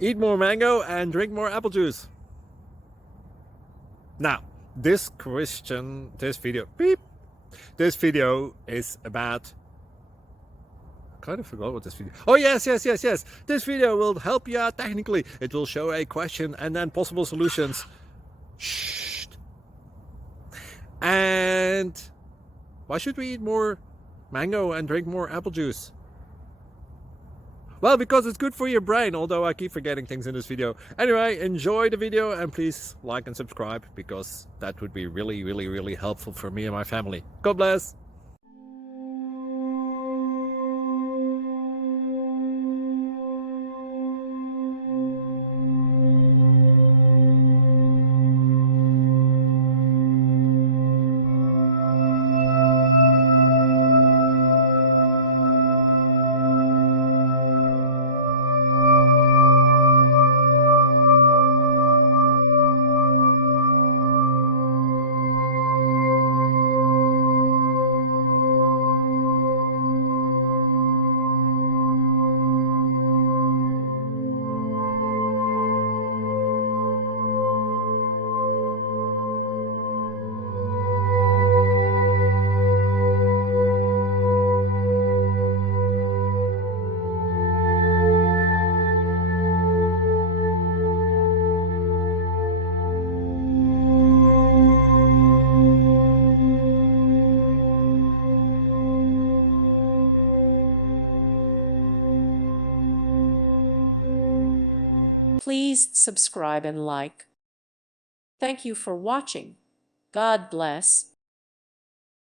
Eat more mango and drink more apple juice. Now, this video is about, I kind of forgot what this video. Oh, yes. This video will help you out technically. It will show a question and then possible solutions. Shh. And why should we eat more mango and drink more apple juice? Well, because it's good for your brain, although I keep forgetting things in this video. Anyway, enjoy the video and please like and subscribe, because that would be really helpful for me and my family. God bless! Please subscribe and like. Thank you for watching. God bless.